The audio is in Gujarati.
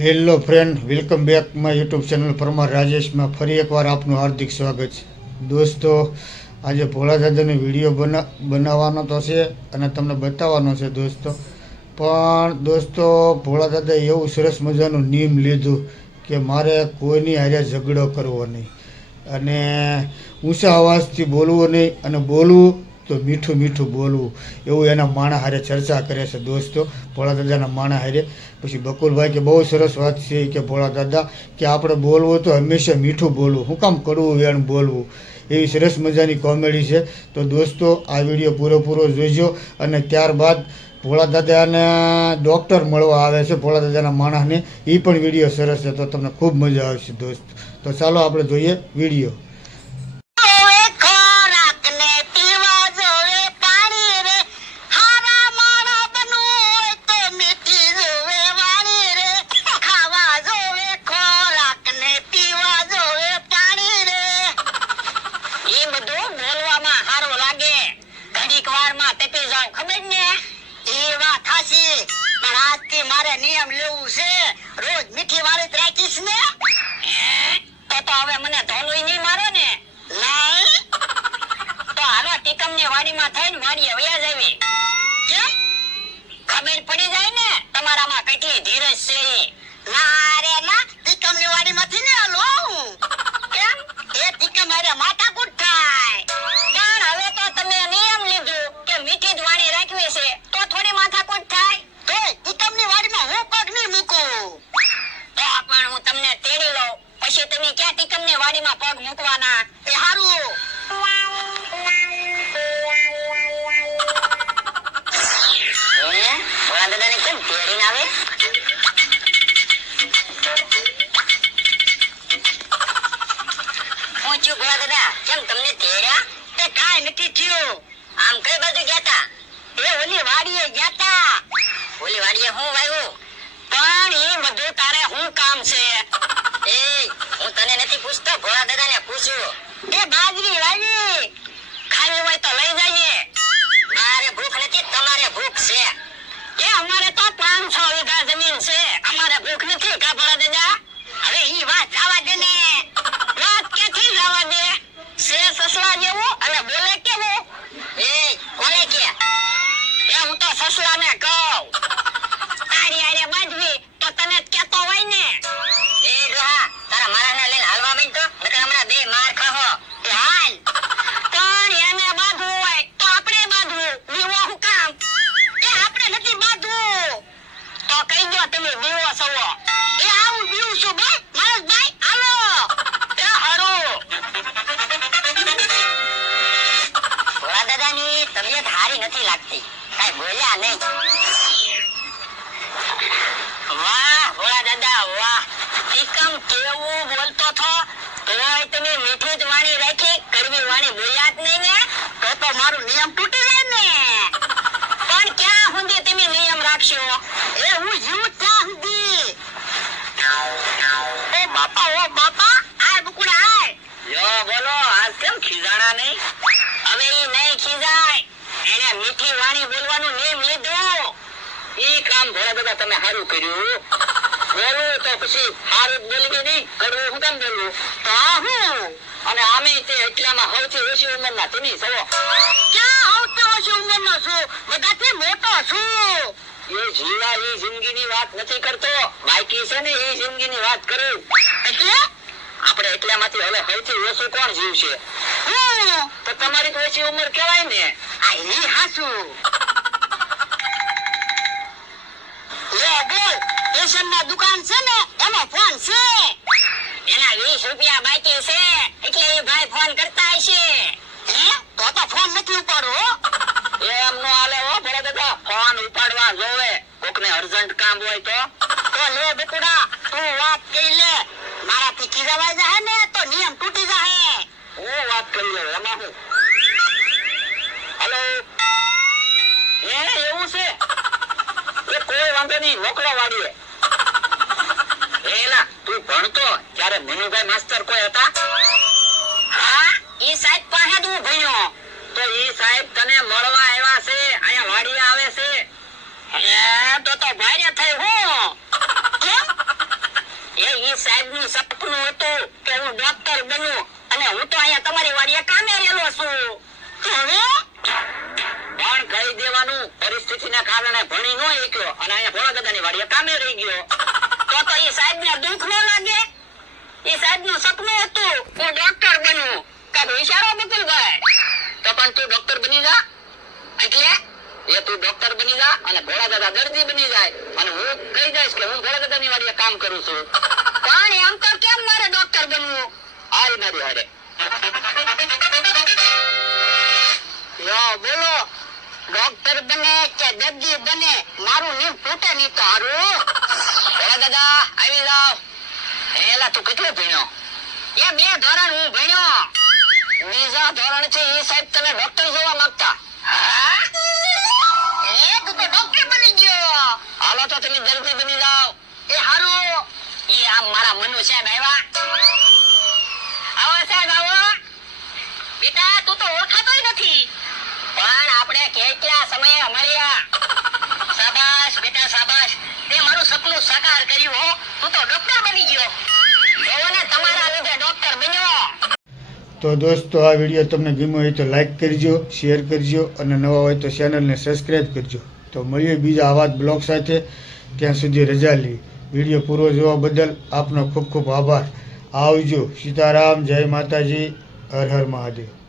Hello friend, welcome back my YouTube channel Parmar રાજેશમાં ફરી એકવાર આપનું હાર્દિક સ્વાગત છે. દોસ્તો, આજે ભોળા દાદાનો વિડીયો બનાવવાનો તો છે અને તમને બતાવવાનો છે દોસ્તો. પણ દોસ્તો, ભોળા દાદાએ એવું સરસ મજાનું નિયમ લીધું કે મારે કોઈની હારે ઝઘડો કરવો નહીં અને ઊંચા અવાજથી બોલવું નહીં, અને બોલવું તો મીઠું મીઠું બોલવું, એવું એના માણા હારે ચર્ચા કરે છે દોસ્તો, ભોળા દાદાના માણા હારે. પછી બકુલભાઈ કે બહુ સરસ વાત છે કે ભોળા દાદા કે આપણે બોલવું તો હંમેશા મીઠું બોલવું, શું કામ કડવું વેણ બોલવું. એવી સરસ મજાની કોમેડી છે. તો દોસ્તો, આ વિડીયો પૂરેપૂરો જોઈજો અને ત્યારબાદ ભોળા દાદાને ડૉક્ટર મળવા આવે છે, ભોળા દાદાના માણસને. એ પણ વિડીયો સરસ છે, તો તમને ખૂબ મજા આવશે દોસ્તો. તો ચાલો આપણે જોઈએ વિડીયો. નિયમ લેવું છે, રોજ મીઠી વાળી રાખીશ ને તો હવે મને ધોલું નહીં મારો ને. નહીં તો હાલો ટીકમ ની વાડી માં થઈને મારી વ્યાજ આવી. કેમ? ખબર પડી જાય ને તમારામાં કેટલી ધીરજ છે. ના રે ના, ટીકમ ની વાડી માંથી ને હાલો. કેમ? એ ટીકમ અરે માથાકૂટ થાય. પણ હવે તો તમે નિયમ લીધું કે મીઠી જ વાડી રાખવી છે, તો થોડી માથાકૂટ થાય. હું તમને તેડી લઉં, પછી તમે ક્યાં ટીકમ ની વાડીમાં પગ મૂકવાના એ હારું. ભોળા દાદાને કેમ તેડીને આવે? હું છું ભોળા દાદા, કેમ તમને તેડ્યા? તે કાંઈ નથી થયું. આમ કઈ બાજુ ગયા તા? એ ઓલી વાડીએ ગયા તા. ઓલી વાડીએ હું વાવ્યું? પણ એ બધું તારે શું કામ છે? એ હું તને નથી પૂછતો, ભોળા દાદાને પૂછું. એ બાજરી વાવી, ખાવી હોય તો લઈ જઈએ. મારે ભૂખ નથી, તમારે ભૂખ છે. એ અમારે તો 500 વીઘા જમીન છે, અમારે ભૂખ નથી કા ભોળા દાદા? હવે ઈ વાત જવા દે ને. વાત ક્યાંથી જવા દે? છે સસલા જેવું અને બોલે કેવું? એ કોને કે? એ હું તો સસલાને કહું. તારી આરે બાંધવી તો તને જ કહેતો હોય ને. એ ડોહા, તારા મારાને લઈને હાલવા માંડ તો, નકર હમણાં બે માર ખાહો. એ હાલ. પણ એને બાંધવું હોય તો આપણે બાંધવું, બીવો હું કામ? એ આપણે નથી બાંધવું તો કહી દો તમે બીવો છો. એ આવું બીવું છું ભાઈ, માણસભાઈ હાલો. એ હારું. ભોળા દાદાની તબિયત હારી નથી લાગતી, કાઈ બોલ્યા નહીં. વાહ ભોળા દાદા વાહ, ટીકમ કેવું બોલતો થો, તોય તમે મીઠી જ વાણી રાખી, કડવી વાણી બોલ્યા જ નહીં ને. તો મારું નિયમ તૂટી જાય ને. પણ ક્યાં સુધી તમે નિયમ રાખશો? એ હું જીવું ત્યાં સુધી. ઓ બાપા આ બકુડા આય. યો બોલો, આજ કેમ ખીજાણા નહીં? હવે ઈ નહીં ખીજાય, એને મીઠી વાણી બોલવાનું નિયમ લીધું. ઈ કામ ભોળા દાદા તમે સારું કર્યું. બોલું તો પછી સારું બોલવી નહીં, કરવું શું કામ બોલવું? તો હું અને આમે તે એટલામાં સૌથી ઓછી ઉંમરના તમે છો. ક્યાં સૌથી ઓછી ઉંમરનો છું? બધાથી મોટો છું. એ જીવા એ જિંદગીની વાત નથી કરતો, બાકી છે ને એ જિંદગીની વાત કરું. એટલે આપણે એટલામાંથી હવે સૌથી ઓછું કોણ જીવશે? તો તમારી તો ઓછી ઉંમર કહેવાય ને. આ ઈ હાસું. સ્ટેશનમાં દુકાન છે ને, એનો ફોન છે. એના 20 રૂપિયા બાકી છે, એટલે એ ભાઈ ફોન કરતા હશે. હે? તો ફોન નથી ઉપાડો. એમ નો હાલે હો ભોળા દાદા, ફોન ઉપાડવા જોવે. કોકને અર્જન્ટ કામ હોય તો લે બકુડા, તું વાત કરી લે. મારાથી ખીજાવાઈ જાય ને તો નિયમ તૂટી જાય. હું વાત કરી લે, એમાં હું. હેલો, એવું છે? એ કોઈ વાંધો નહીં, મોકલો વાડીએ. એલા તું ભણતો ત્યારે મનુભાઈ માસ્ટર કોઈ હતા? હા, ઈ સાહેબ પાસે જ હું ભણ્યો. તો ઈ સાહેબ તને મળવા આવ્યા છે, અહીંયા વાડીએ આવે છે. તો ભાઈ થઈ હું કેમ ઈ સાહેબનું સપનું હતું કે હું ડોક્ટર બનું અને હું તો અહીંયા તમારી વાડીએ કામે રહેલો છું. તો હવે પણ કહી દેવાનું પરિસ્થિતિના કારણે ભણી ન શક્યો અને અહીંયા ભોળા દાદાની વાડીએ કામે રહી ગયો. તો ઈ સાહેબને દુઃખ ન લાગે? ઈ સાહેબનું સપનું હતું હું ડોક્ટર બનું. કાંઈક વિચારો બકુલભાઈ. તો પણ તું ડોક્ટર બની જા. એટલે એ તું ડોક્ટર બની જા અને ભોળા દાદા દર્દી બની જાય અને હું કહી દઈશ કે હું ભોળા દાદાની વાડીએ કામ કરું છું. પણ એમ તો કેમ મારે ડોક્ટર બનવું? આય મારી હારે. યો બોલો, ડોક્ટર બને કે દર્દી બને મારું નીમ ફૂટે નહીં તો હારું. ભોળા દાદા આવી જાવ. એલા તું કેટલું ભણ્યો? એ 2 ધોરણ હું ભણ્યો. બીજા ધોરણ છે એ સાહેબ તમે ડોક્ટર જોવા માંગતા? તું તો ડોક્ટર બની ગયો. હાલો તો તમે દર્દી બની જાઓ. એ હારું. એ આમ મારા મનુ સાહેબ આવ્યા. આવો સાહેબ આવો. બેટા તું તો ઓળખાતોય નથી. પણ આપણે કેટલા સમયે મળ્યા. શાબાશ બેટા શાબાશ. તે મારું સપનું સાકાર કર્યું હો. તું તો ડોક્ટર બની ગયો. જોને તમારા લીધે ડોક્ટર બન્યો. તો દોસ્તો આ વિડીયો તમને ગમ્યો હોય તો લાઈક કરજો, શેર કરજો અને નવા હોય તો ચેનલને સબસ્ક્રાઈબ કરજો. તો મળીએ બીજા આવા જ બ્લોગ સાથે. ત્યાં સુધી રજા લઈ. વિડીયો પૂરો જોવા બદલ આપનો ખૂબ ખૂબ આભાર. આવજો. સીતારામ, જય માતાજી, હર હર મહાદેવ.